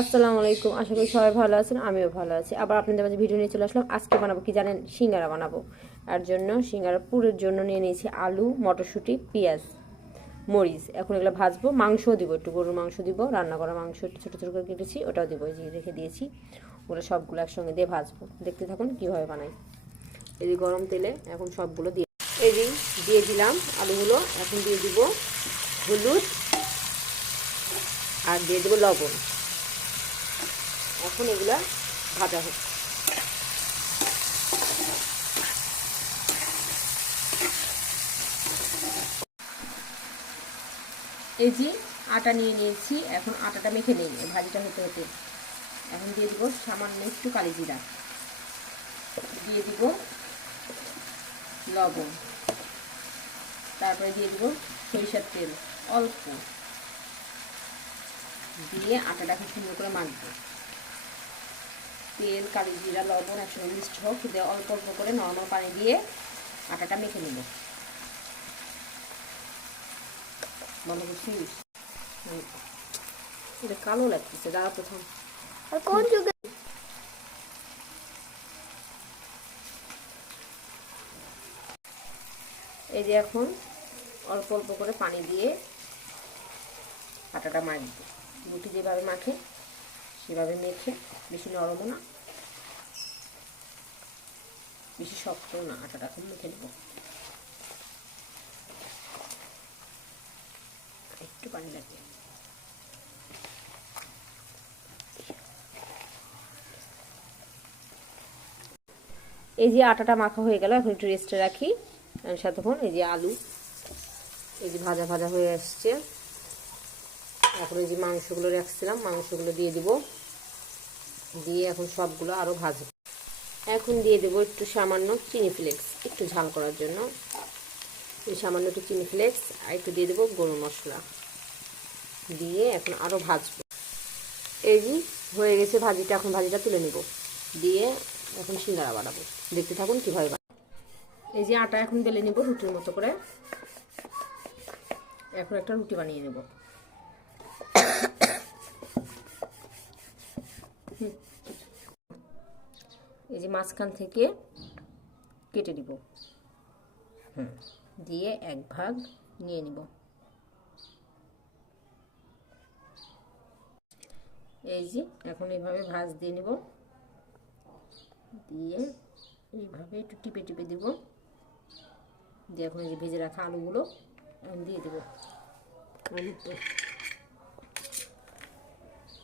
আসসালামু আলাইকুম। আশা করি সবাই ভালো আছেন, আমিও ভালো আছি। আবার আপনাদের মাঝে ভিডিও নিয়ে চলে আসলাম। আজকে বানাবো কি জানেন? সিঙ্গারা বানাবো। আর জন্য সিঙ্গারা পুরের জন্য নিয়ে নিয়েছি আলু, মটরশুঁটি, পেঁয়াজ, মরিচ। এখন এগুলো ভাজবো। মাংসও দিব, একটু গরুর মাংস দিব, রান্না করা মাংস ছোটো ছোটো করে কেটেছি, ওটাও দিব। এই যে রেখে দিয়েছি, ওগুলো সবগুলো একসঙ্গে দিয়ে ভাজবো। দেখতে থাকুন কীভাবে বানাই। এই যে গরম তেলে এখন সবগুলো দিয়ে এই যে দিয়ে দিলাম আলুগুলো। এখন দিয়ে দিব হলুদ আর দিয়ে দেবো লবণ। এখন এগুলা ভাজা হচ্ছে। এই যে আটা নিয়ে নিয়েছি, এখন আটাটা মেখে নিই ভাজিটা হতে হতে। এখন দিয়ে দিব সামান্য একটু কালি জিরা, দিয়ে দিব লবণ, তারপরে দিয়ে দিব সরিষার তেল অল্প, দিয়ে আটাটা খুব সুন্দর করে মাখবো। তেল, কালি জিরা, লবণ একসঙ্গে মিক্সড হোক, দিয়ে অল্প অল্প করে নর্মাল পানি দিয়ে আটাটা মেখে নেব। বন্ধ করছি, এটা কালো লাগতেছে, দাঁড়া প্রথম। আর কোন যুগে এই যে এখন অল্প অল্প করে পানি দিয়ে আটাটা মাখবো। রুটি যেভাবে মাখে সেভাবে মেখে, বেশি নরমও না বেশি শক্তও না, আটাটা খুব মেখে নেব। একটু পানি লাগবে। এই যে আটাটা মাখা হয়ে গেল, এখন একটু রেস্টে রাখি। সাথেক্ষণ এই যে আলু এই যে ভাজা ভাজা হয়ে আসছে। এখন এই যে মাংসগুলো রাখছিলাম, মাংসগুলো দিয়ে দিব। দিয়ে এখন সবগুলো আরও ভাজব। এখন দিয়ে দেবো একটু সামান্য চিনি ফ্লেক্স, একটু ঝাল করার জন্য। এই সামান্য একটু চিনি ফ্লেক্স আর একটু দিয়ে দেবো গরম মশলা দিয়ে এখন আরও ভাজবো। এই যে হয়ে গেছে ভাজিটা, এখন ভাজিটা তুলে নিব। দিয়ে এখন সিঙ্গারা বানাবো। দেখতে থাকুন কীভাবে বানাবো। এই যে আটা এখন বেলে নিব রুটির মতো করে। এখন একটা রুটি বানিয়ে নেব। এই যে মাঝখান থেকে কেটে দিব, দিয়ে এক ভাগ নিয়ে নিব। এই যে এখন এইভাবে ভাঁজ দিয়ে নিব, দিয়ে এইভাবে একটু টিপে টিপে দিব। দিয়ে এখন এই যে ভেজে রাখা আলুগুলো দিয়ে দেবো।